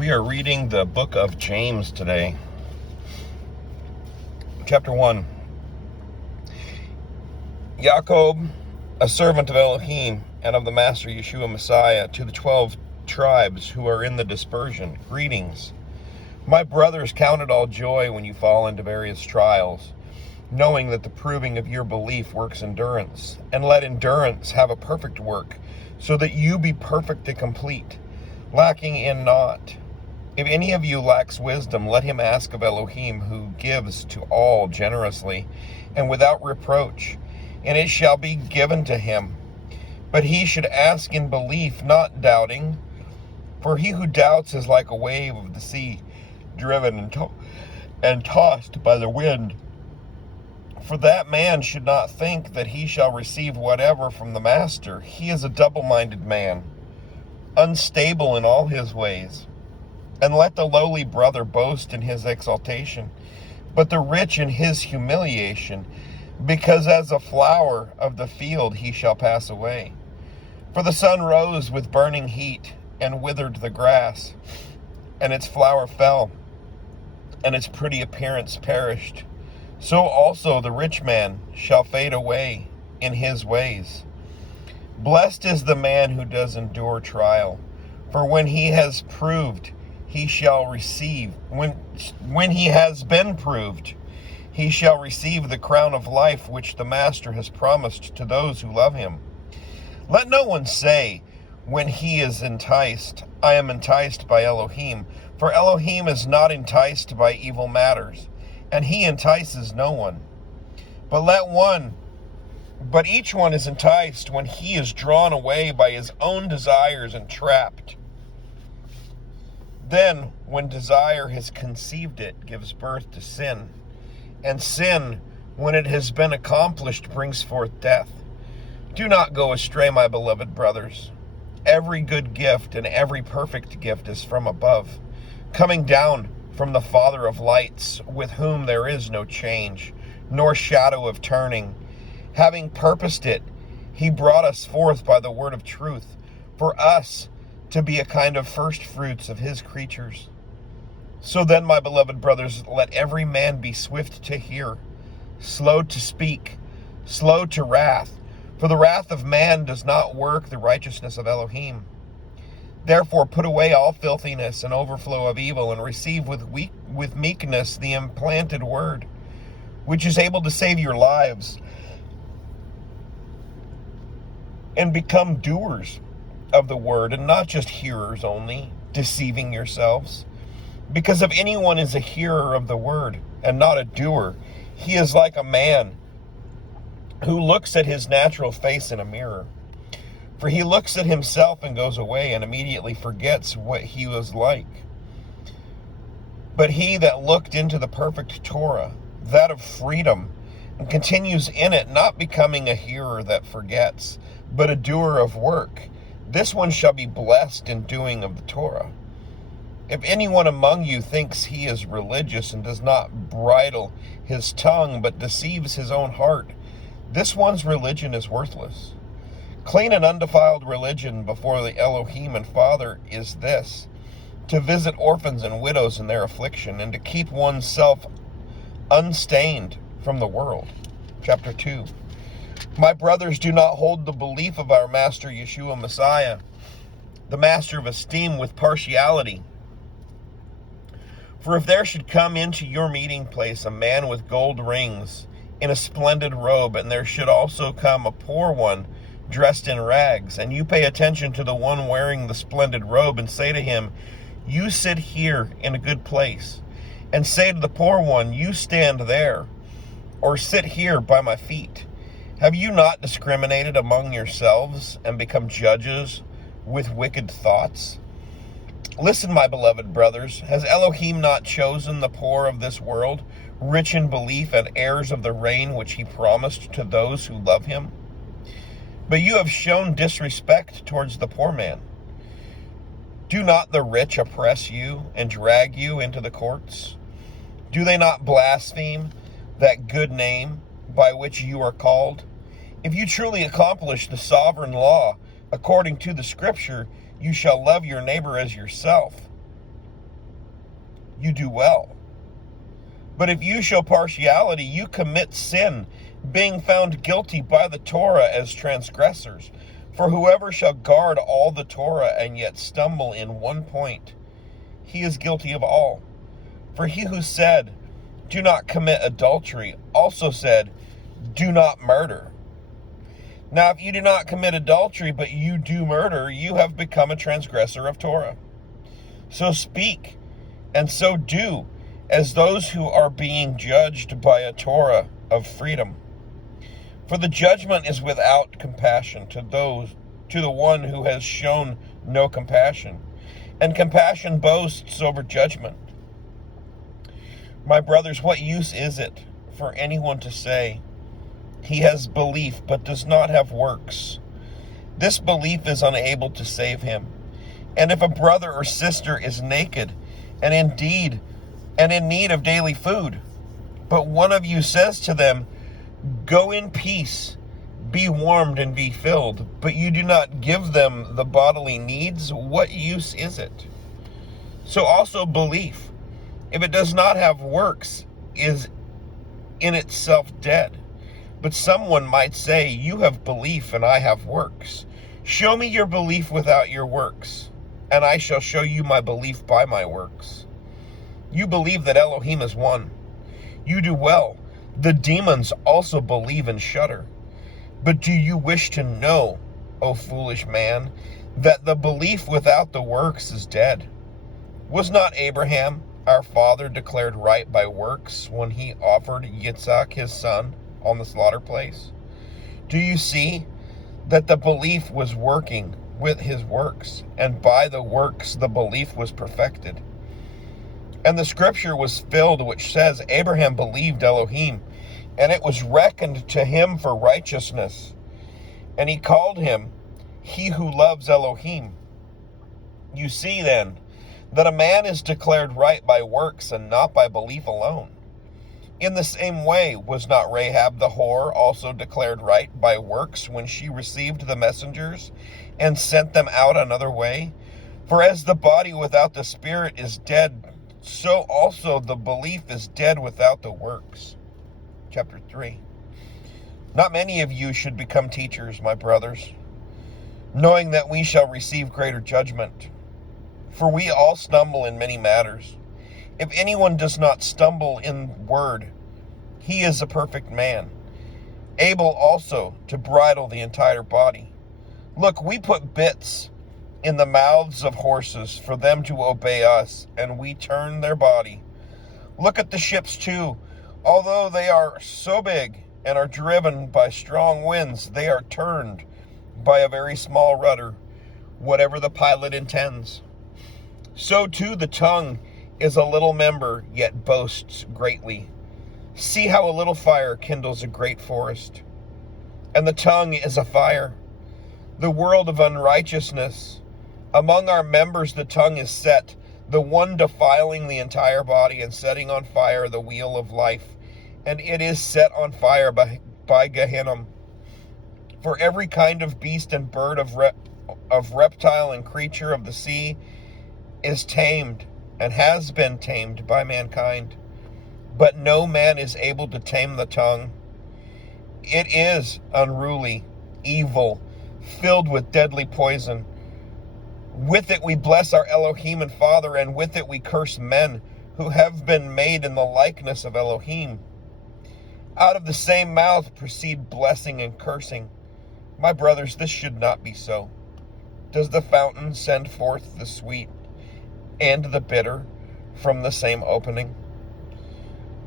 We are reading the book of James today. Chapter 1. Jacob, a servant of Elohim and of the Master Yeshua Messiah, to the 12 tribes who are in the dispersion, greetings. My brothers, count it all joy when you fall into various trials, knowing that the proving of your belief works endurance. And let endurance have a perfect work, so that you be perfect and complete, lacking in naught. If any of you lacks wisdom, let him ask of Elohim, who gives to all generously and without reproach, and it shall be given to him. But he should ask in belief, not doubting. For he who doubts is like a wave of the sea, driven and tossed by the wind. For that man should not think that he shall receive whatever from the master. He is a double-minded man, unstable in all his ways. And let the lowly brother boast in his exaltation, but the rich in his humiliation, because as a flower of the field he shall pass away. For the sun rose with burning heat, and withered the grass, and its flower fell, and its pretty appearance perished. So also the rich man shall fade away in his ways. Blessed is the man who does endure trial, for when he has proved, he shall receive, when he has been proved, he shall receive the crown of life which the Master has promised to those who love him. Let no one say, when he is enticed, I am enticed by Elohim, for Elohim is not enticed by evil matters, and he entices no one. But each one is enticed when he is drawn away by his own desires and trapped. Then, when desire has conceived it, gives birth to sin. And sin, when it has been accomplished, brings forth death. Do not go astray, my beloved brothers. Every good gift and every perfect gift is from above, coming down from the Father of lights, with whom there is no change, nor shadow of turning. Having purposed it, he brought us forth by the word of truth, for us to be a kind of first fruits of his creatures. So then, my beloved brothers, let every man be swift to hear, slow to speak, slow to wrath, for the wrath of man does not work the righteousness of Elohim. Therefore put away all filthiness and overflow of evil, and receive with meekness the implanted word, which is able to save your lives, and become doers of the word, and not just hearers only, deceiving yourselves. Because if anyone is a hearer of the word and not a doer, he is like a man who looks at his natural face in a mirror. For he looks at himself and goes away and immediately forgets what he was like. But he that looked into the perfect Torah, that of freedom, and continues in it, not becoming a hearer that forgets, but a doer of work, this one shall be blessed in doing of the Torah. If anyone among you thinks he is religious and does not bridle his tongue, but deceives his own heart, this one's religion is worthless. Clean and undefiled religion before the Elohim and Father is this, to visit orphans and widows in their affliction, and to keep oneself unstained from the world. Chapter 2. My brothers, do not hold the belief of our Master Yeshua Messiah, the Master of esteem, with partiality. For if there should come into your meeting place a man with gold rings in a splendid robe, and there should also come a poor one dressed in rags, and you pay attention to the one wearing the splendid robe, and say to him, you sit here in a good place, and say to the poor one, you stand there, or sit here by my feet. Have you not discriminated among yourselves and become judges with wicked thoughts? Listen, my beloved brothers, has Elohim not chosen the poor of this world, rich in belief and heirs of the reign which he promised to those who love him? But you have shown disrespect towards the poor man. Do not the rich oppress you and drag you into the courts? Do they not blaspheme that good name by which you are called? If you truly accomplish the sovereign law according to the scripture, you shall love your neighbor as yourself. you do well. But if you show partiality, you commit sin, being found guilty by the Torah as transgressors. For whoever shall guard all the Torah and yet stumble in one point, he is guilty of all. For he who said, do not commit adultery, also said, do not murder. Now, if you do not commit adultery, but you do murder, you have become a transgressor of Torah. So speak, and so do, as those who are being judged by a Torah of freedom. For the judgment is without compassion to the one who has shown no compassion, and compassion boasts over judgment. My brothers, what use is it for anyone to say, he has belief but does not have works? This belief is unable to save him. And if a brother or sister is naked and in need of daily food, but one of you says to them, go in peace, be warmed and be filled, but you do not give them the bodily needs, what use is it? So also belief, if it does not have works, is in itself dead. But someone might say, you have belief and I have works. Show me your belief without your works, and I shall show you my belief by my works. You believe that Elohim is one. You do well. The demons also believe and shudder. But do you wish to know, O foolish man, that the belief without the works is dead? Was not Abraham, our father, declared right by works when he offered Yitzhak his son on the slaughter place? Do you see that the belief was working with his works, and by the works the belief was perfected? And the scripture was filled, which says, Abraham believed Elohim, and it was reckoned to him for righteousness. And he called him, he who loves Elohim. You see then, that a man is declared right by works and not by belief alone. In the same way, was not Rahab the whore also declared right by works when she received the messengers and sent them out another way? For as the body without the spirit is dead, so also the belief is dead without the works. Chapter 3. Not many of you should become teachers, my brothers, knowing that we shall receive greater judgment. For we all stumble in many matters. If anyone does not stumble in word, he is a perfect man, able also to bridle the entire body. Look, we put bits in the mouths of horses for them to obey us, and we turn their body. Look at the ships too. Although they are so big and are driven by strong winds, they are turned by a very small rudder, whatever the pilot intends. So too the tongue is a little member, yet boasts greatly. See how a little fire kindles a great forest. And the tongue is a fire, the world of unrighteousness. Among our members the tongue is set, the one defiling the entire body and setting on fire the wheel of life. And it is set on fire by Gehenna. For every kind of beast and bird, of reptile and creature of the sea is tamed and has been tamed by mankind. But no man is able to tame the tongue. It is unruly, evil, filled with deadly poison. With it we bless our Elohim and Father, and with it we curse men who have been made in the likeness of Elohim. Out of the same mouth proceed blessing and cursing. My brothers, this should not be so. Does the fountain send forth the sweet and the bitter from the same opening?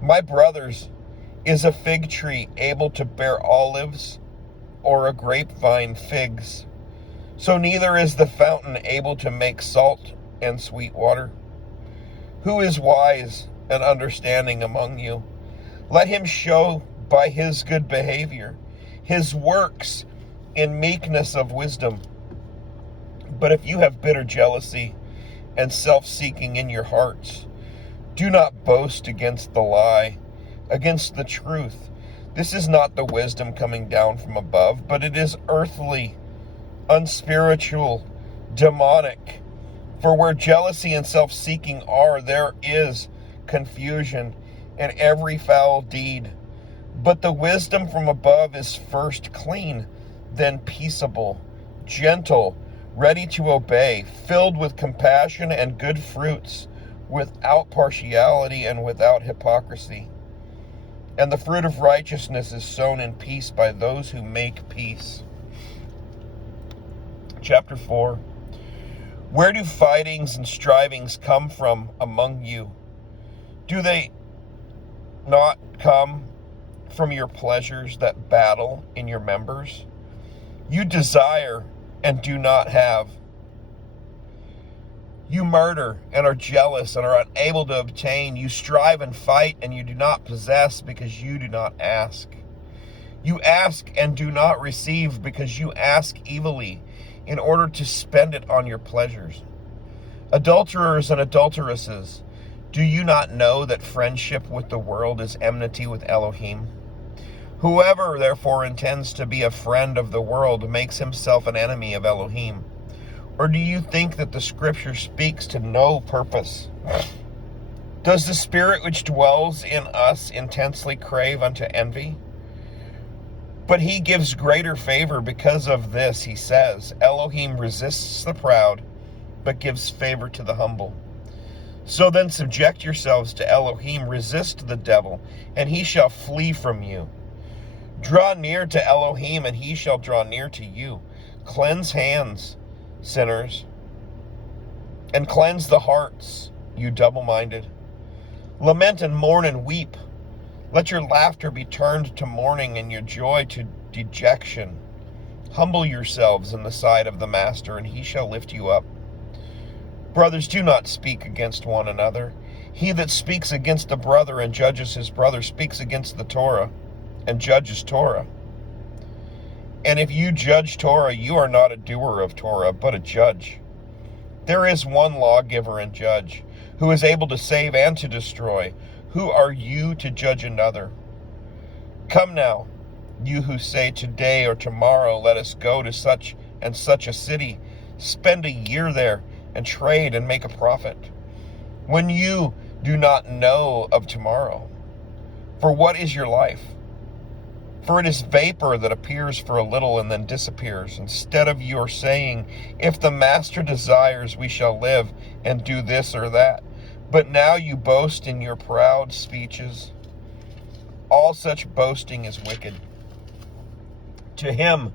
My brothers, is a fig tree able to bear olives, or a grapevine figs? So neither is the fountain able to make salt and sweet water. Who is wise and understanding among you? Let him show by his good behavior his works in meekness of wisdom. But if you have bitter jealousy and self-seeking in your hearts, do not boast against the lie, against the truth. This is not the wisdom coming down from above, but it is earthly, unspiritual, demonic. For where jealousy and self-seeking are, there is confusion and every foul deed. But the wisdom from above is first clean, then peaceable, gentle, ready to obey, filled with compassion and good fruits, without partiality and without hypocrisy. And the fruit of righteousness is sown in peace by those who make peace. Chapter 4. Where do fightings and strivings come from among you? Do they not come from your pleasures that battle in your members? You desire and do not have. You murder and are jealous and are unable to obtain. You strive and fight and you do not possess because you do not ask. You ask and do not receive because you ask evilly in order to spend it on your pleasures. Adulterers and adulteresses, do you not know that friendship with the world is enmity with Elohim? Whoever therefore intends to be a friend of the world makes himself an enemy of Elohim. Or do you think that the scripture speaks to no purpose? Does the spirit which dwells in us intensely crave unto envy? But he gives greater favor. Because of this, he says, Elohim resists the proud, but gives favor to the humble. So then subject yourselves to Elohim, resist the devil, and he shall flee from you. Draw near to Elohim, and he shall draw near to you. Cleanse hands, sinners, and cleanse the hearts, you double-minded. Lament and mourn and weep. Let your laughter be turned to mourning and your joy to dejection. Humble yourselves in the sight of the Master, and he shall lift you up. Brothers, do not speak against one another. He that speaks against a brother and judges his brother speaks against the Torah and judges Torah. And if you judge Torah, you are not a doer of Torah, but a judge. There is one lawgiver and judge, who is able to save and to destroy. Who are you to judge another? Come now, you who say today or tomorrow, let us go to such and such a city, spend a year there, and trade and make a profit, when you do not know of tomorrow. For what is your life? For it is vapor that appears for a little and then disappears, instead of your saying, if the Master desires, we shall live and do this or that. But now you boast in your proud speeches. All such boasting is wicked. To him,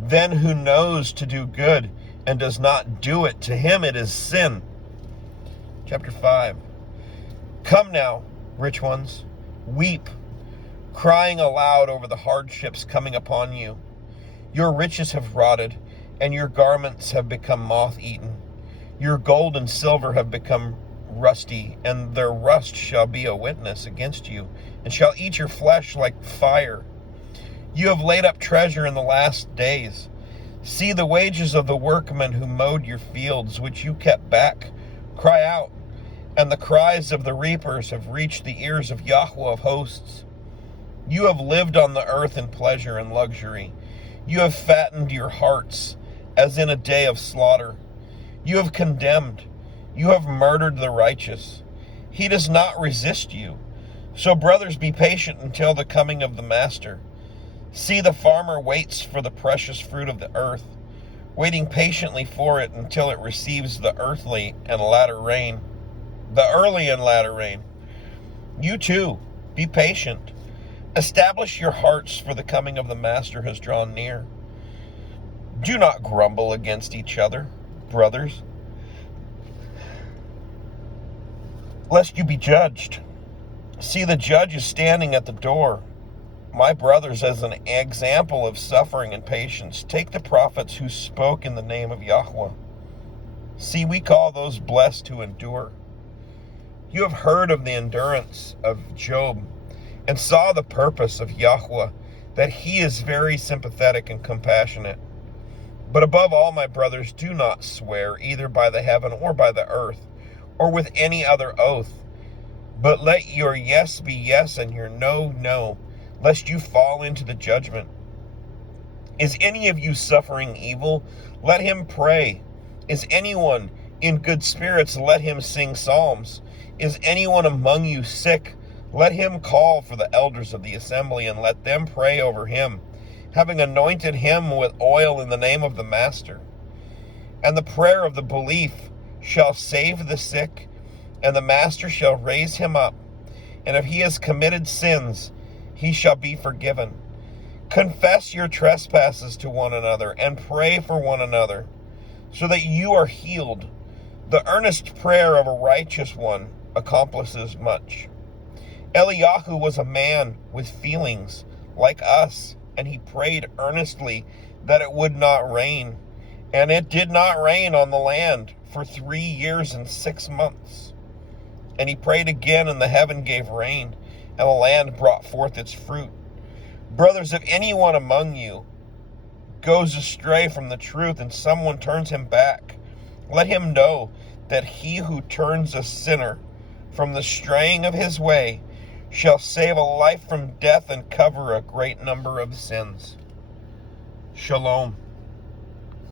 then, who knows to do good and does not do it, to him it is sin. Chapter 5. Come now, rich ones, weep, crying aloud over the hardships coming upon you. Your riches have rotted, and your garments have become moth-eaten. Your gold and silver have become rusty, and their rust shall be a witness against you, and shall eat your flesh like fire. You have laid up treasure in the last days. See the wages of the workmen who mowed your fields, which you kept back, cry out, and the cries of the reapers have reached the ears of Yahweh of hosts. You have lived on the earth in pleasure and luxury. You have fattened your hearts as in a day of slaughter. You have condemned. You have murdered the righteous. He does not resist you. So, brothers, be patient until the coming of the Master. See, the farmer waits for the precious fruit of the earth, waiting patiently for it until it receives the early and latter rain. You too, be patient. Establish your hearts, for the coming of the Master has drawn near. Do not grumble against each other, brothers, lest you be judged. See, the judge is standing at the door. My brothers, as an example of suffering and patience, take the prophets who spoke in the name of Yahweh. See, we call those blessed who endure. You have heard of the endurance of Job, and saw the purpose of Yahweh, that he is very sympathetic and compassionate. But above all, my brothers, do not swear either by the heaven or by the earth, or with any other oath, but let your yes be yes and your no, no, lest you fall into the judgment. Is any of you suffering evil? Let him pray. Is anyone in good spirits, let him sing psalms. Is anyone among you sick? Let him call for the elders of the assembly, and let them pray over him, having anointed him with oil in the name of the Master. And the prayer of the belief shall save the sick, and the Master shall raise him up. And if he has committed sins, he shall be forgiven. Confess your trespasses to one another, and pray for one another, so that you are healed. The earnest prayer of a righteous one accomplishes much. Eliyahu was a man with feelings like us, and he prayed earnestly that it would not rain. And it did not rain on the land for 3 years and 6 months. And he prayed again, and the heaven gave rain, and the land brought forth its fruit. Brothers, if anyone among you goes astray from the truth, and someone turns him back, let him know that he who turns a sinner from the straying of his way shall save a life from death and cover a great number of sins. Shalom.